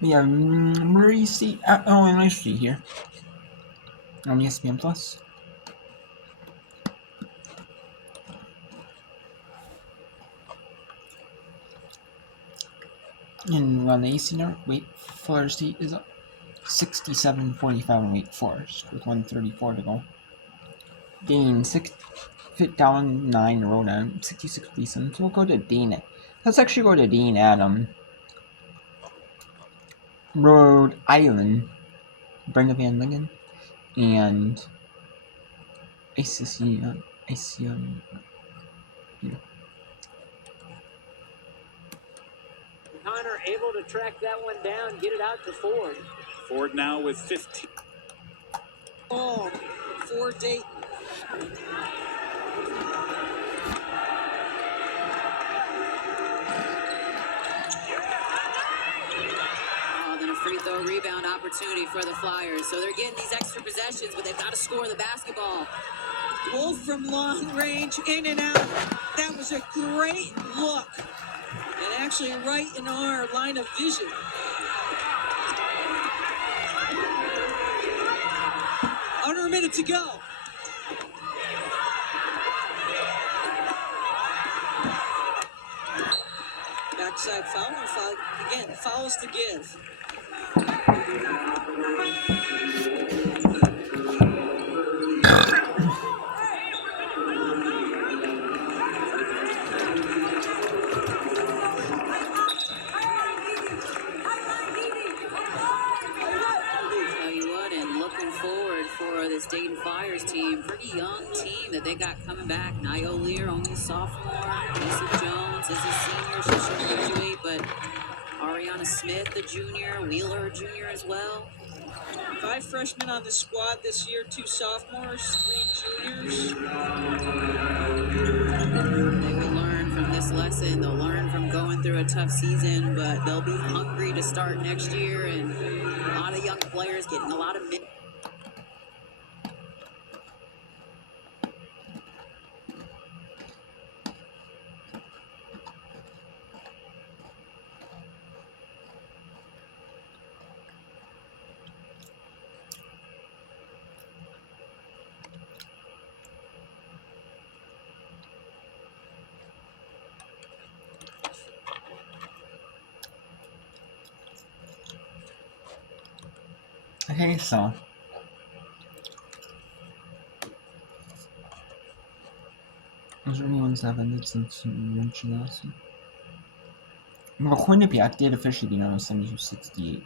We have Murray State at Illinois State here on ESPN Plus. And on the AC North, Florida State is up 67-45 on Wake Forest with 1:34 to go. Dane down 9 to Rhode Island, 66-47. So we'll go to Dane. Let's actually go to Dane at Rhode Island. Brenda Van Lingen and ACC. Connor able to track that one down, get it out to Ford. Ford now with 15. Oh, Ford Dayton. Then a free throw rebound opportunity for the Flyers. So they're getting these extra possessions, but they've got to score the basketball. Wolf from long range, in and out. That was a great look. And actually right in our line of vision. Under a minute to go. Backside foul, again, fouls to give. This Dayton Flyers team, pretty young team that they got coming back. Nio Lear, only sophomore. Lisa Jones is a senior, she should graduate, but Ariana Smith, the junior, Wheeler, junior as well. 5 freshmen on the squad this year, 2 sophomores, 3 juniors. They will learn from this lesson. They'll learn from going through a tough season, but they'll be hungry to start next year, and a lot of young players getting a lot of minutes. Okay, so was there anyone's evidence since you mentioned that? Well, Quinnipiac did officially be known as 72-68.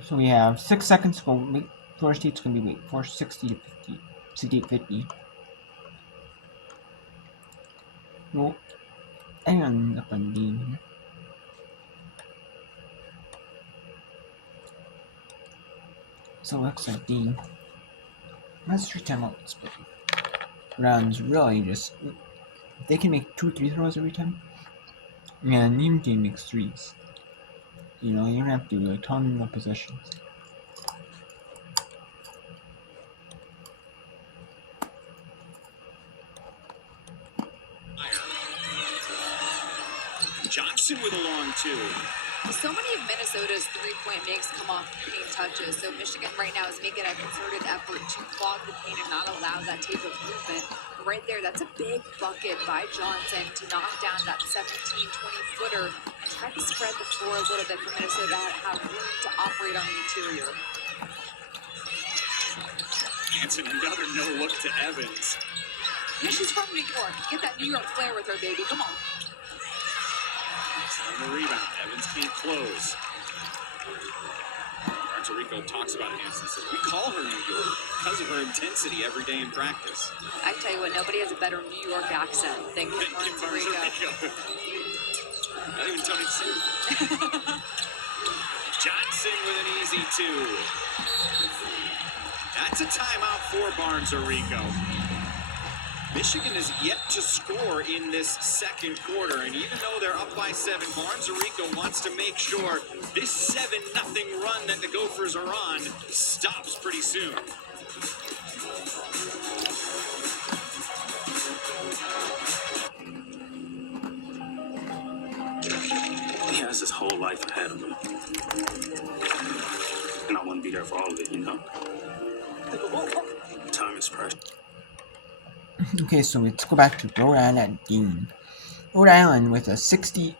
So we have 6 seconds to go. Florida State's going to be for 60-50. 68-50. Well, and up on Dean here. So it looks like Dean has 3 timeouts, but rounds really just, they can make 2 3 throws every time, and Dean team makes 3s. You know, you don't have to do a ton of possessions. Johnson with a long 2. So many of Minnesota's 3-point makes come off paint touches. So Michigan right now is making a concerted effort to clog the paint and not allow that type of movement. Right there, that's a big bucket by Johnson to knock down that 17-20-footer and try to spread the floor a little bit for Minnesota to have room to operate on the interior. Hanson, another no look to Evans. Yeah, she's from New York. Get that New York flair with her, baby. Come on. On the rebound, Evans can't close. Puerto Rico talks about Hanson, says, we call her New York. because of her intensity every day in practice. I tell you what, nobody has a better New York accent than Kim Kim Barnes-Rico. Not even Tony Singh. Johnson with an easy 2. That's a timeout for Barnes-Rico. Michigan is yet to score in this second quarter, and even though they're up by 7, Barnes-Rico wants to make sure this 7-0 run that the Gophers are on stops pretty soon. He has his whole life ahead of him. And I want to be there for all of it, you know? Time is precious. Okay, so let's go back to Rhode Island at Dean. Rhode Island with a 60.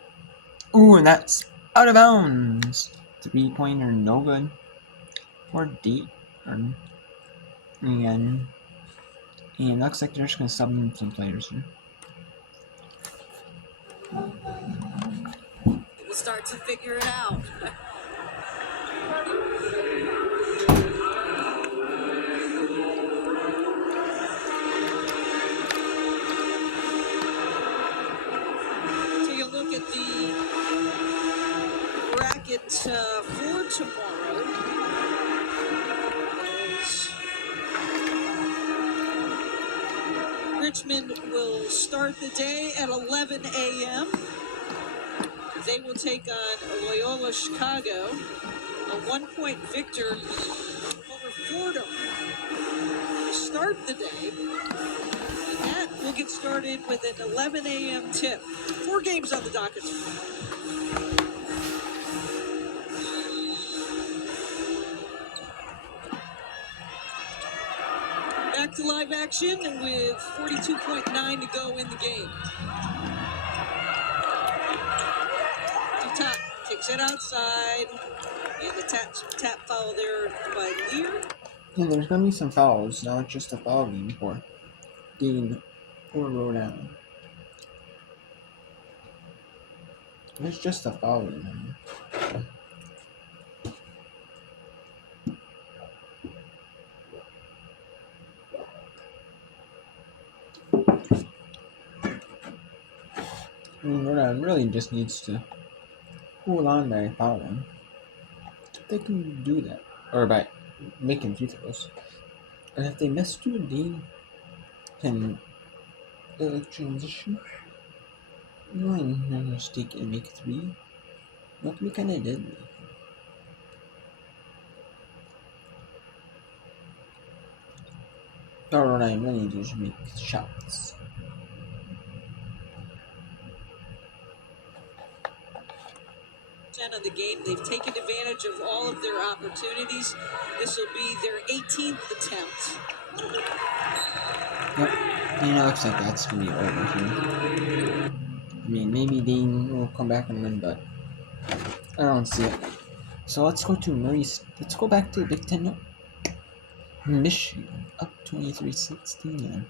Ooh, and that's out of bounds. 3-pointer, no good. For D. And looks like they're just gonna sub in some players here. We'll start to figure it out. Take a look at the bracket for tomorrow. Richmond will start the day at 11 a.m. They will take on Loyola Chicago, a 1-point victor over Fordham to start the day. And that will get started with an 11 a.m. tip. 4 games on the docket. Back to live action with 42.9 to go in the game. Top takes it outside, and the tap foul there by Lear. And there's gonna be some fouls. Now it's just a foul game for Dean or Rhode Island. It's just a foul game. I mean, Rhode Island really just needs to hold on by fouling. They can do that, or by making free throws. And if they miss 2, Dean can transition. Mistake and make 3. What we kinda did. Rhode Island really needs to make shots. Of the game, they've taken advantage of all of their opportunities. This will be their 18th attempt. Yep, it looks like that's gonna be over here. I mean, maybe Dean will come back and win, but I don't see it. So let's go to Maurice. Let's go back to the Big Ten. Michigan up 23-16 and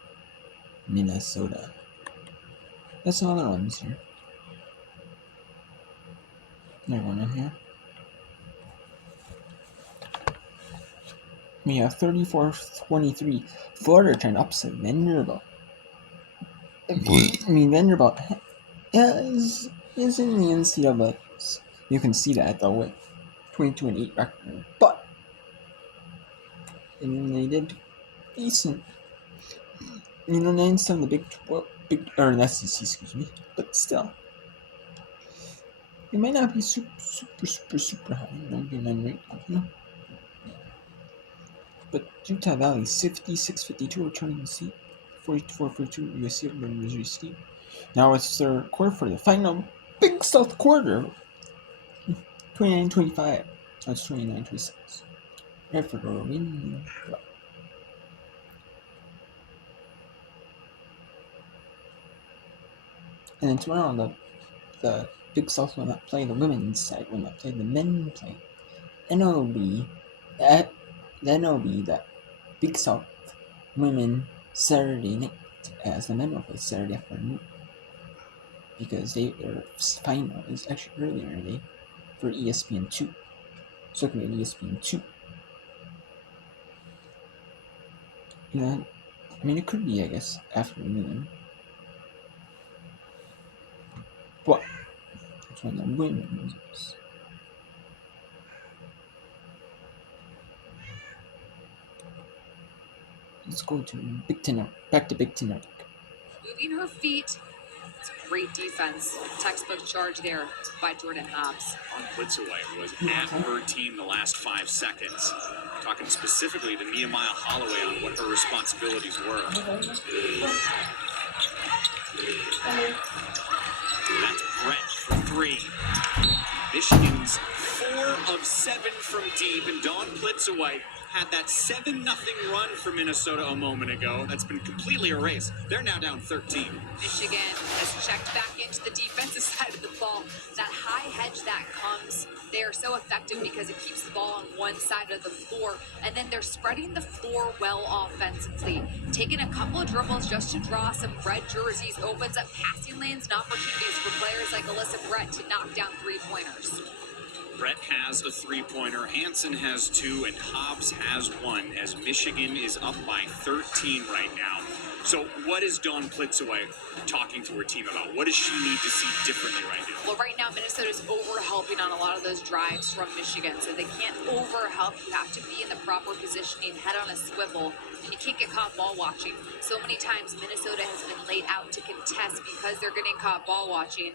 Minnesota. That's some other ones here. There's one in here. We have 34-23. Florida trying to upset Vanderbilt. I mean, Vanderbilt is in the NCAA. You can see that though with 22-8 record, but they did decent. You know, 9-7 the Big 12, SEC, excuse me, but still. It might not be super high. 99 right now, you know? But Utah Valley 56-52 returning the seat. 44-42 USC over Missouri State. Now it's their quarter for the final Big South quarter. 29-25. So it's 29-26. Redford will win. And then tomorrow the Big South will not play the women's side, will not play the men play. And it'll be that Big South women Saturday night, as the men will play Saturday afternoon. Because their final is actually earlier today for ESPN 2. So it can be ESPN 2. Yeah, I mean, it could be, I guess, afternoon. But that's when the women's. Let's go to Big Ten. Back to Big Ten. Moving her feet. It's great defense. Textbook charge there by Jordan Hobbs. On Blitzaway was at her team the last 5 seconds. Talking specifically to Nehemiah Holloway on what her responsibilities were. That's Brett for 3. Michigan's 4 of 7 from deep, and Dawn Blitzaway had that 7-0 run for Minnesota a moment ago. That's been completely erased. They're now down 13. Michigan has checked back into the defensive side of the ball. That high hedge that comes, they are so effective because it keeps the ball on one side of the floor, and then they're spreading the floor well offensively. Taking a couple of dribbles just to draw some red jerseys opens up passing lanes and opportunities for players like Alyssa Brett to knock down three-pointers. Brett has a 3-pointer, Hansen has 2, and Hobbs has 1, as Michigan is up by 13 right now. So what is Dawn Blitzaway talking to her team about? What does she need to see differently right now? Well, right now, Minnesota's over-helping on a lot of those drives from Michigan, so they can't over-help. You have to be in the proper positioning, head on a swivel, and you can't get caught ball watching. So many times, Minnesota has been laid out to contest because they're getting caught ball watching.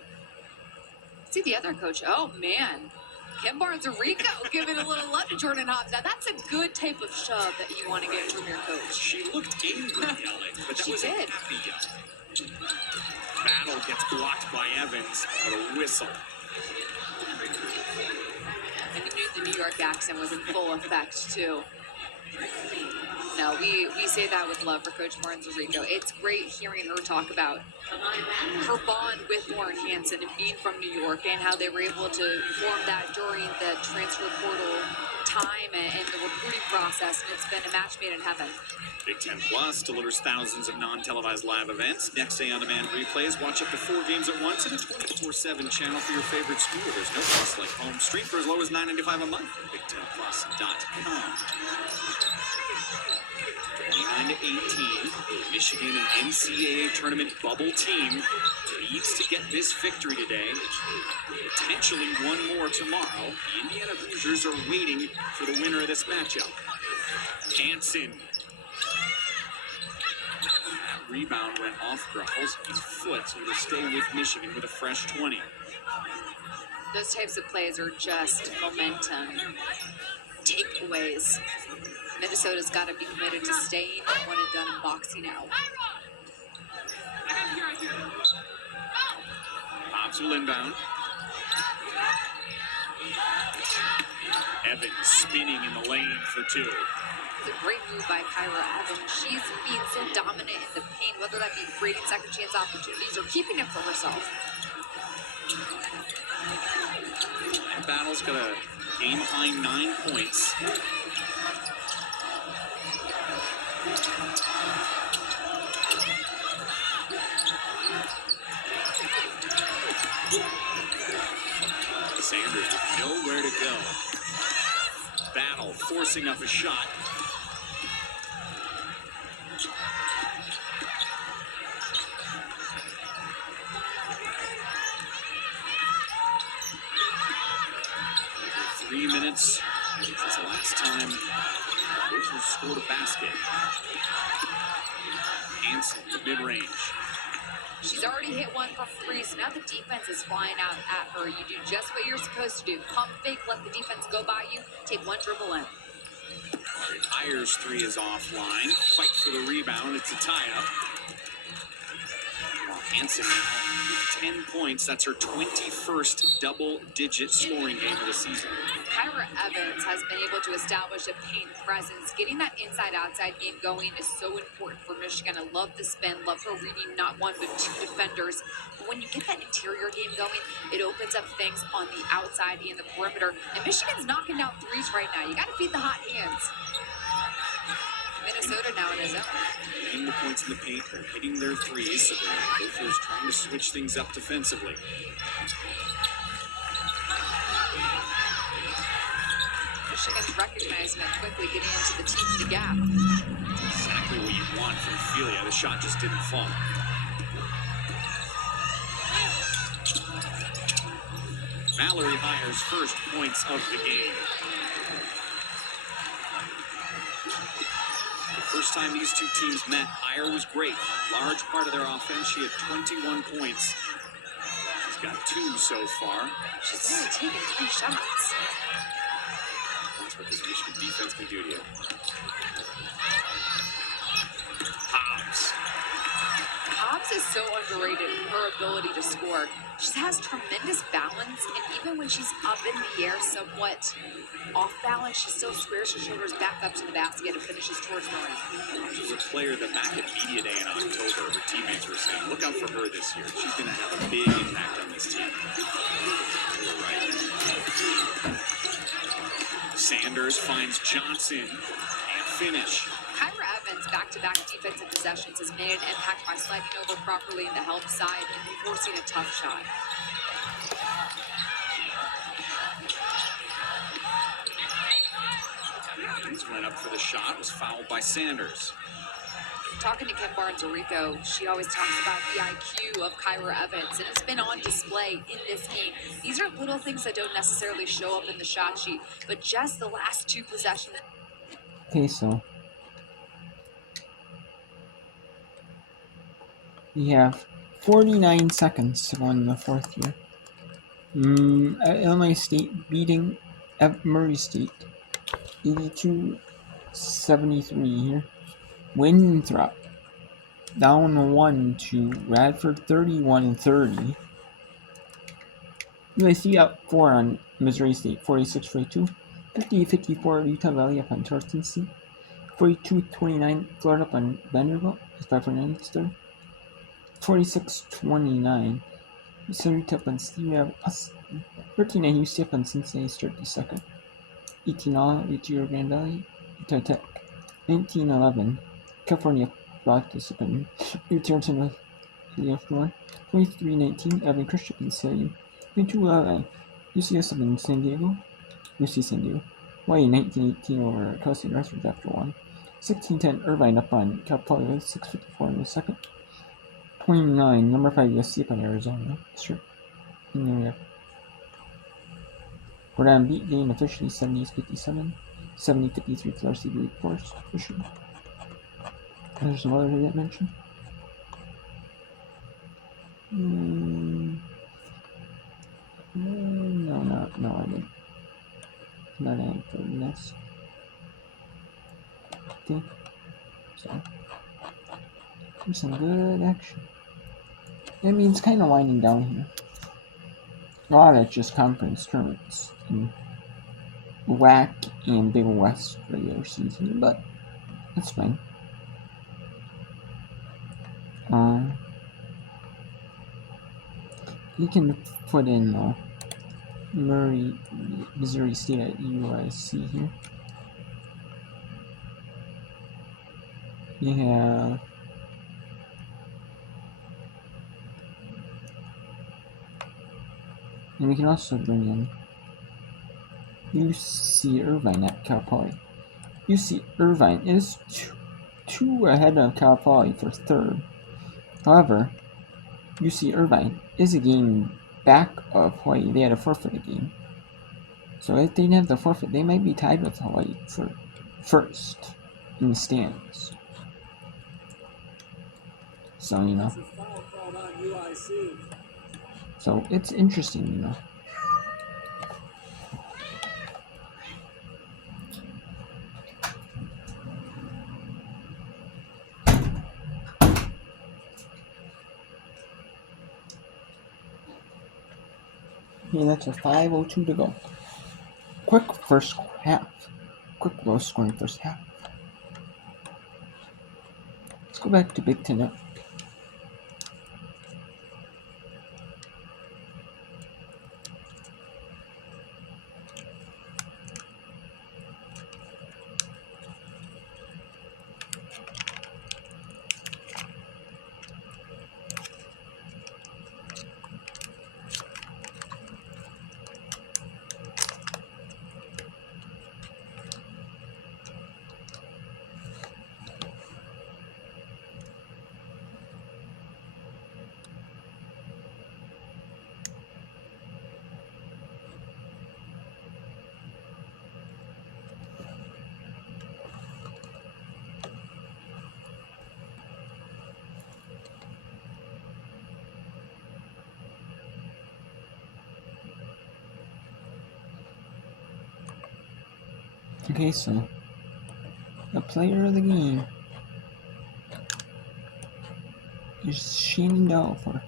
See the other coach. Oh, man. Kim Barnes-Rico giving a little love to Jordan Hobbs. Now, that's a good type of shove that you want to get from your coach. She looked angry yelling, but that was a happy yell. Battle gets blocked by Evans, but a whistle. And you knew the New York accent was in full effect, too. No, we say that with love for Coach Barnes-Rico. It's great hearing her talk about her bond with Lauren Hansen and being from New York and how they were able to form that during the transfer portal time and the recruiting process, and it's been a match made in heaven. Big Ten Plus delivers thousands of non-televised live events, next-day on-demand replays, watch up to 4 games at once, and a 24/7 channel for your favorite school. There's no cost like home. Stream for as low as $9.95 a month at BigTenPlus.com. 29-18, Michigan and NCAA tournament bubble team needs to get this victory today. Potentially one more tomorrow. The Indiana Hoosiers are waiting for the winner of this matchup. Hansen. That rebound went off Grocholski's foot, so it'll stay with Michigan with a fresh 20. Those types of plays are just momentum takeaways. Minnesota's got to be committed to staying when it's done and boxing out. Hobbs will inbound. Evans spinning in the lane for 2. It's a great move by Kyra Evans. She's being so dominant in the paint, whether that be creating second chance opportunities or keeping it for herself. And Battle's got a game-high 9 points. Sanders with nowhere to go. Battle forcing up a shot. Three minutes since the last time Hoosiers scored a basket. Hansen, the mid-range. She's already hit 1 from 3, so now the defense is flying out at her. You do just what you're supposed to do. Pump fake, let the defense go by you, take 1 dribble in. Ayers' 3 is offline. Fight for the rebound. It's a tie-up. Well, Hansen now with 10 points. That's her 21st double-digit scoring game of the season. Kyra Evans has been able to establish a paint presence. Getting that inside-outside game going is so important for Michigan. I love the spin, love her reading not 1 but 2 defenders. But when you get that interior game going, it opens up things on the outside and the perimeter. And Michigan's knocking down threes right now. You got to feed the hot hands. Minnesota now in a zone. Getting the points in the paint, they're hitting their threes, so they're both trying to switch things up defensively. Michigan's recognizing it quickly, getting into the teeth of the gap. Exactly what want from Ophelia. The shot just didn't fall. Mallory Hires first points of the game. The first time these two teams met, Hire was great. Large part of their offense, she had 21 points. She's got 2 so far. She's only taken 3 shots. That's what this Michigan defense can do to you. Hobbs. Hobbs is so underrated in her ability to score. She has tremendous balance, and even when she's up in the air somewhat off balance, she still squares her shoulders back up to the basket and finishes towards the rim. Hobbs was a player that back at Media Day in October, her teammates were saying, look out for her this year. She's going to have a big impact on this team. You're right. Sanders finds Johnson. Can't finish. Kyra Evans' back-to-back defensive possessions has made an impact by sliding over properly in the help side and forcing a tough shot. Evans went up for the shot, was fouled by Sanders. Talking to Kim Barnes-Rico, she always talks about the IQ of Kyra Evans, and it's been on display in this game. These are little things that don't necessarily show up in the shot sheet, but just the last 2 possessions. Okay, so we have 49 seconds to go in the fourth year. Illinois State beating Murray State 82-73 here. Winthrop down 1 to Radford 31-30. USC up 4 on Missouri State 46-42. 50-54 Utah Valley up on Charleston State. 42-29 Florida up on Vanderbilt. It's 5 Fernandez third. 46-29 Utah up on Steve Abbott. 13-9 UC up on Cincinnati start the second. 18-all Rio Grande Valley. Utah Tech. 19-11 California Baptist up on Tarleton with the after one. 23-19 Evan Christian up in CIU. 22-11 UCS up in San Diego. UC San Diego. Hawaii 19-18 over Kelsey Northridge after one. 16-10 Irvine up on Cal Poly with 6:54 in the second. 29 number 5 USC up on Arizona. Sure. And then we have Rhode Island beat Dane officially 70-57. 70-53 for RC Wake Forest officially. There's some other that mentioned. No, I didn't. Not adding for this. Okay. So, there's some good action. I mean, it's kind of winding down here. A lot of it's just conference tournaments in WAC and Big West regular season, but that's fine. You can put in Missouri State at USC here. You have and we can also bring in UC Irvine at Cal Poly. UC Irvine is two ahead of Cal Poly for third. However, UC Irvine is a game back of Hawaii. They had a forfeit game. So if they didn't have the forfeit, they might be tied with Hawaii for first in the stands. So, you know. So it's interesting, you know. Okay, that's a 5:02 to go. Quick first half. Quick low scoring first half. Let's go back to Big Ten. Okay, so the player of the game is Shenandoah for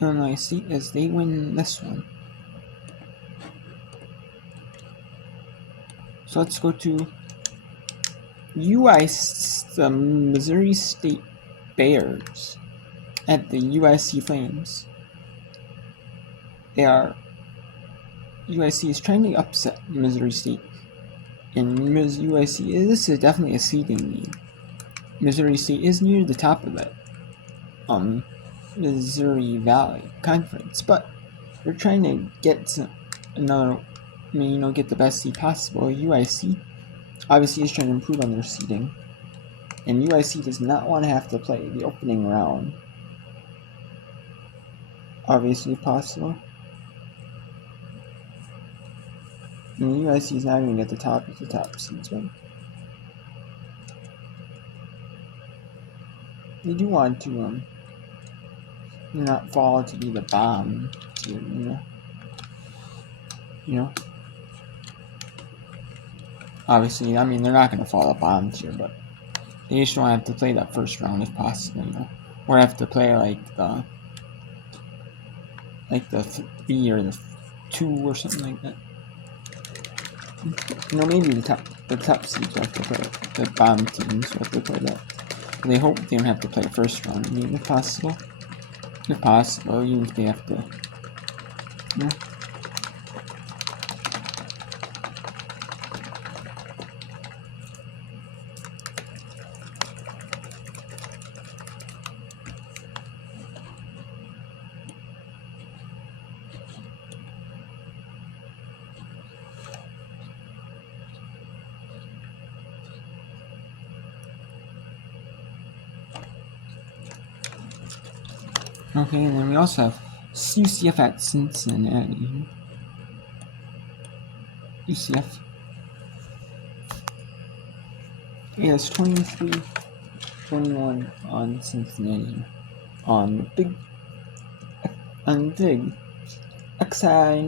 Illinois State as they win this one. So let's go to the Missouri State Bears at the USC Flames. USC is trying to upset Missouri State, and USC, this is definitely a seeding league. Missouri State is near the top of that Missouri Valley Conference, but they're trying to get get the best seed possible. UIC obviously is trying to improve on their seeding, and UIC does not want to have to play the opening round. Obviously possible. And UIC is not going to get the top of the top seeds, but they do want to not fall to be the bomb tier, Obviously, I mean, they're not going to fall the bomb tier, but they just don't have to play that first round if possible, or have to play like the 3 or the 2 or something like that. Maybe the top seeds will have to play the bomb teams will have to play that. But they hope they don't have to play the first round. I mean, if possible, even if they have to, Okay, and then we also have UCF at Cincinnati. UCF. Yeah, it's 23-21 on Cincinnati. On the big XI,